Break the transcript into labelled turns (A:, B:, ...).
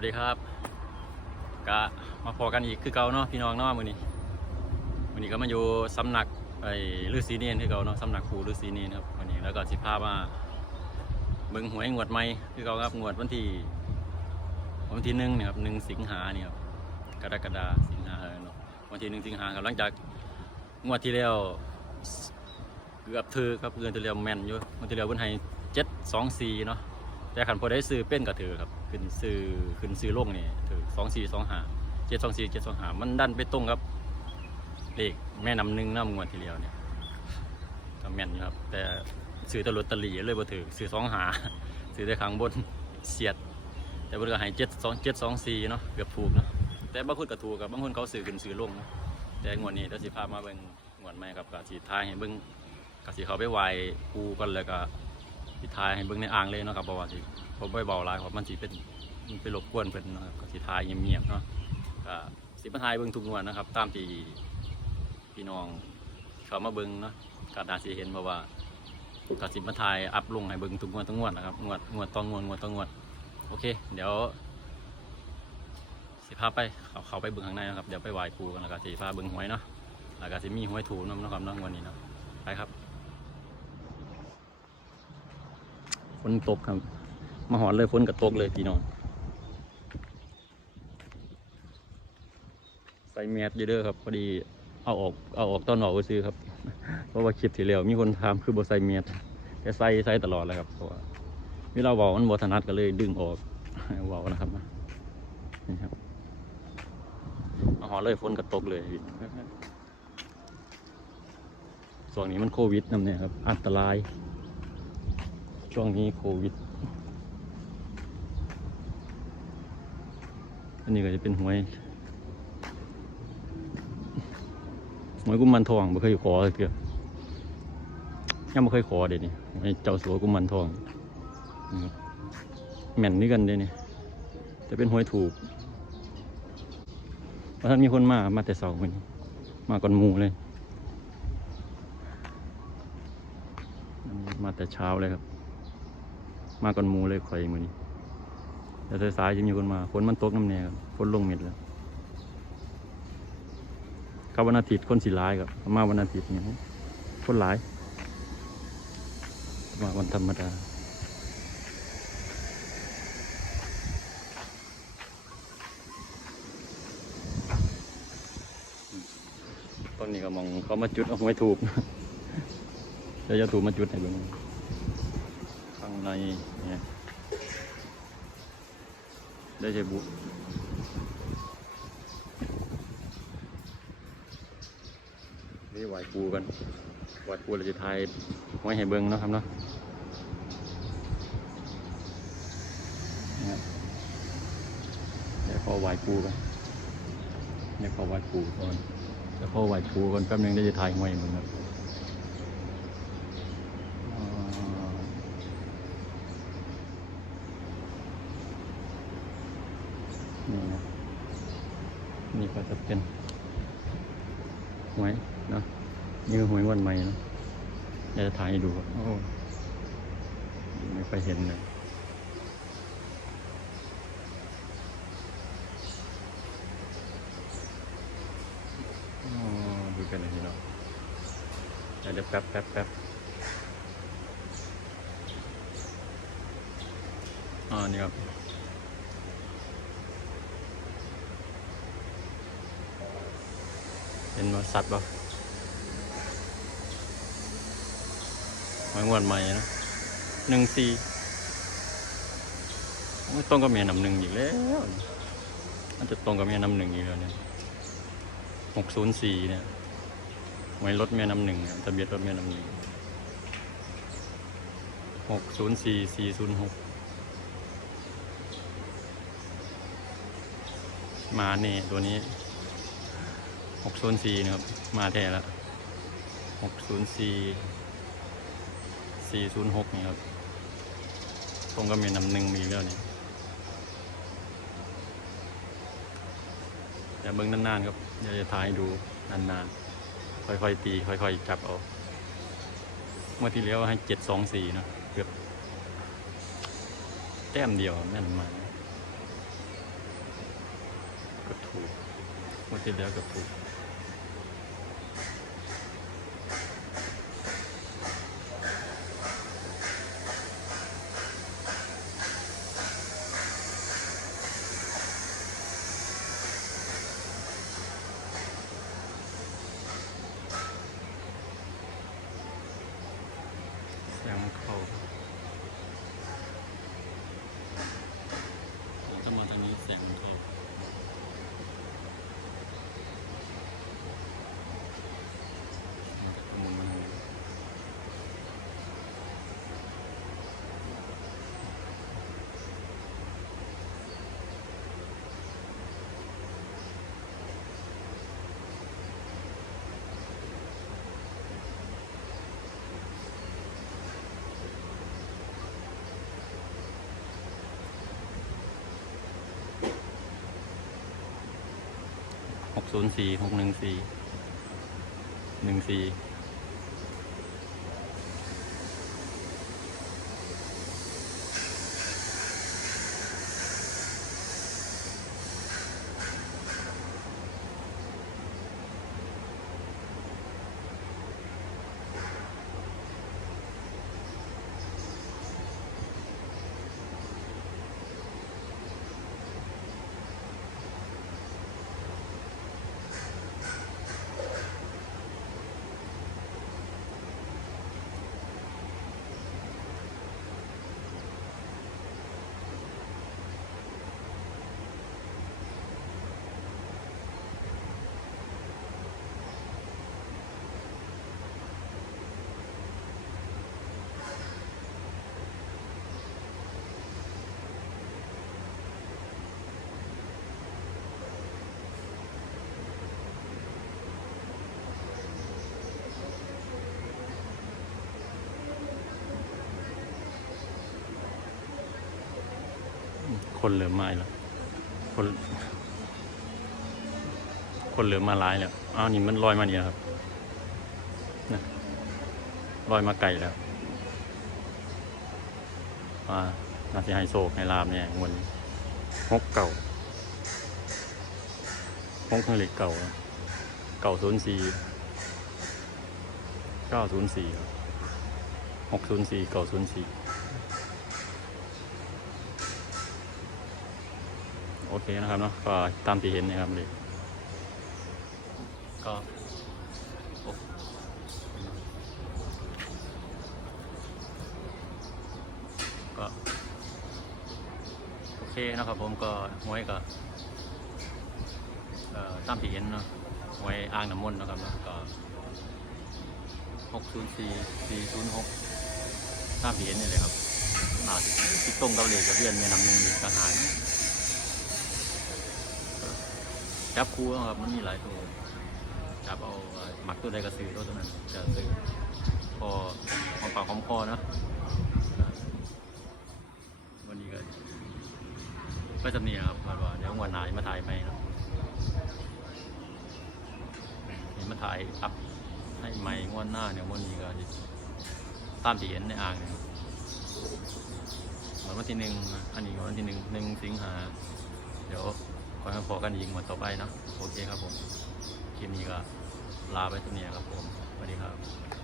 A: วัสดีครับก็มาพอกันอีกคือเก่าเนาะพี่น้องเนาะมื้อนี้มื้อนี้ก็มาอยู่สำนักไอ้ฤาษีเนรคือเก่าเนาะสำนักครูฤาษีเนรครับวันนี้แล้วก็สิพามาเบิ่งหวยงวดใหม่คือเก่าครับงวดวันที่วันที่หนึ่งนี่ยครับหนึ่งสิงหาเนี่ยครับกรกฎาสิงหาเออเนาะวันที่หนึ่งสิงหาครับหลังจากงวดที่แล้วเกือบถือครับเกือบที่แล้วแม่นอยู่งวดที่แล้วเพิ่นให้เจ็ดสองสี่เนาะแต่ขันพอได้ซื้อเป็นก็ถือครับ ขึ้นซื้อขึ้นซื้อลงนี่ถือสองสี่สองหาเจ็ดสองสี่เจ็ดสองหามันดันไปตรงครับเลขแม่นำหนึ่งน้ำงวดทีเดียวเนี่ยก็แม่นอยู่ครับ แต่ซื้อตลอตเตอรี่เลยบ่ถือซื้อสองหาซื้อแต่ข้งบนเสียด แต่บนก็ให้เจ็ดสองเจ็ดสองสี่เนาะเกือบถูกเนาะแต่บางคนก็ถูกกับบางคนเขาซื้อขึ้นซื้อลงนะแต่งวดนี้เดี๋ยวสิพามาเบิ่งงวดใหม่ครับก็สิทายให้เบิ่งก็สิเขาไปไหว้ปูกันแล้วก็สิทายให้เบิ่งในอ่างเลยเนาะครับเพราะว่าสิ ผมบ่เบาหลายเพราะมันสิเป็นมันไปรบกวนเพิ่นนะครับก็สิทายเงียบๆเนาะก็สิมาทายเบิ่งทุกงวดนะครับ ตามที่พี่น้องเขามาเบิ่งเนาะก็น่าสิเห็นเพราะว่าก็สิมาทายอัพลงให้เบิ่งทุกงวดทุกงวดนะครับงวดงวดต่องวดงวดต่องวดโอเค เดี๋ยวสิพาไปเขาเขาไปเบิ่งข้างในนะครับเดี๋ยวไปไหว้ครูกันแล้วก็สิพาเบิ่งหวยเนาะแล้วก็สิมีหวยถูกนำนะครับนาะงวันนี้เนาะไปครับฝนตกครับ มาหอนเลยฝนกับตกเลยพี่น้องใส่แมสอยู่เด้อครับพอดีเอาออกเอาออกตอนออกก็ซื้อครับ เพราะว่าคลิปที่แล้วมีคนถามคือบ่ใส่แมสแต่ใส่ใส่ตลอดเลยครับเพราะว่าเวลาเบามันบ่ถนัดก็เลยดึงออกเบานะครับนี่ครับมาหอนเลยฝนกับตกเลยพี่ส่วนนี้มันโควิดนำเนี่ยครับ อันตราย ช่วงนี้โควิด นนี้ก็จะเป็นหวยหวยกุมารทองไม่เคยขอเลยเกือยังไม่เคยขอเดี๋ยวนี้หวยเจ้าสัวกุมารทองแม่นนี่กันเดี๋ยวนี้จะเป็นหวยถูกเพราะท่านมีคนมามาแต่เสาร์วันนี้มาก่อนมูเลย มาแต่เช้าเลยครับ มาก่อนมูเลยข่อยมือนี้ แต่สายๆจะมีคนมาฝนมันตกน้ำแน่ครับฝนลงเม็ดแล้วครับวันอาทิตย์คนสีร้ายครับมาวันอาทิตย์เนี่ยคนหลาย มาวันธรรมดาต้นนี้ก็มองเขามาจุดเอาไว้ถูกเดี๋ยวจะถูกมาจุดให้เบิ่งข้างในเนี่ย ได้ใช้บุนี่ไหวปูกันไหวปูเราจะทายไว้ให้เบิ้งนะครับเนาะเดี๋ยวพอไหวปูกันเดี๋ยวพอไหวปูก่อนเดี๋ยวพอไหวปูก่อนแป๊บนึงได้จะทายไว้ให้เบิ้งครับ อ่านี่นะนี่ก็จะ เป็นหวยเนาะนี่คือหวยวันใหม่เนาะอยากจะถ่ายให้ดูโอ้ไม่ค่อยเห็นเลยอ๋อดูกันเลยทีเนาะเดี๋ยวแป๊บแป๊บแป๊บอ่านี่ครับ เห็นว่าสัตว์ป่ะไม้งวนใหม่นะหนึ่งสี่โอ้ยตรงกับเมียน้ำหนึ่งอีกแล้วมันจะตรงกับเมียน้ำหนึ่งอีกแล้วเนี่ยหกศูนย์สี่เนี่ยไว้รถเมียน้ำหนึ่งทะเบียนรถเมียน้ำหนึ่งหกศูนย์สี่สี่ศูนย์หกมาเนี่ยตัวนี้ หกศูนย์สี่นะครับ มาแท้แล้วหกศูนย์สี่สี่ศูนย์หกนี่ครับผมก็มีนำหนึ่งมีแล้วนี่อย่าเบิ่งนานๆครับอย่าจะถ่ายดูนานๆ ค่อยๆตี ค่อยๆจับเอาเมื่อที่แล้วให้เจ็ดสองสี่นะเกือบแต้มเดียวแม่นมาก กับถูก งวดที่แล้วกับถูกเสียงเขาผมจะมาทางนี้เสียงเขา มันจะหมุนมาทางนี้หก ศูนย์สี่หกหนึ่งสี่หนึ่งสี่ คนเหลือมาแล้วคน คนเหลือมาหลายแล้วอ้าวนี่มันลอยมาเนี่ยครับนะลอยมาไกลแล้วว่านาทีไฮโซกในลามเนี่ยงวนหกเก่าหกเครื่เหล็กเก่า เก่าศูนย์สี่เก้าศูนย์สี่หกศูนย์สี่เก้าศูนย์สี่ โอเคนะครับเนาะก็ตามที่เห็นนะครับเลยก็โอ้ก็โอเคนะครับผมก็หวยก็เอ่อตามที่เห็นเนาะหวยอ่างน้ำมนต์นะครับเนาะก็หกศูนย์สี่สี่ศูนย์หกตามที่เห็นนี่เลยครับอาติดตรงกับเลขกับเพื่อนแม่น้ำหนึ่งอีกทหาร จับคู่เอาครับมันมีหลายตัวจับเอาหมักตัวใดก็ซื้อตัวนั้นจะซื้อพอหอมปากหอมคอนะวันนี้ก็ก็จะมีครับว่าว่าเดี๋ยววันไหนมาถ่ายไหมครับเห็นมาถ่ายอัพให้ใหม่งวดหน้าเนี่ยวันนี้ก็ตามที่เห็นในอ่างเนี่ยเหมือนวันที่หนึ่งอันนี้ก็วันที่หนึ่งหนึ่งสิงหาเดี๋ยว ขอให้พอกันยิงหมดต่อไปเนาะโอเคครับผมคลิปนี้ก็ลาไปเท่นี้ครับผมสวัสดีครับ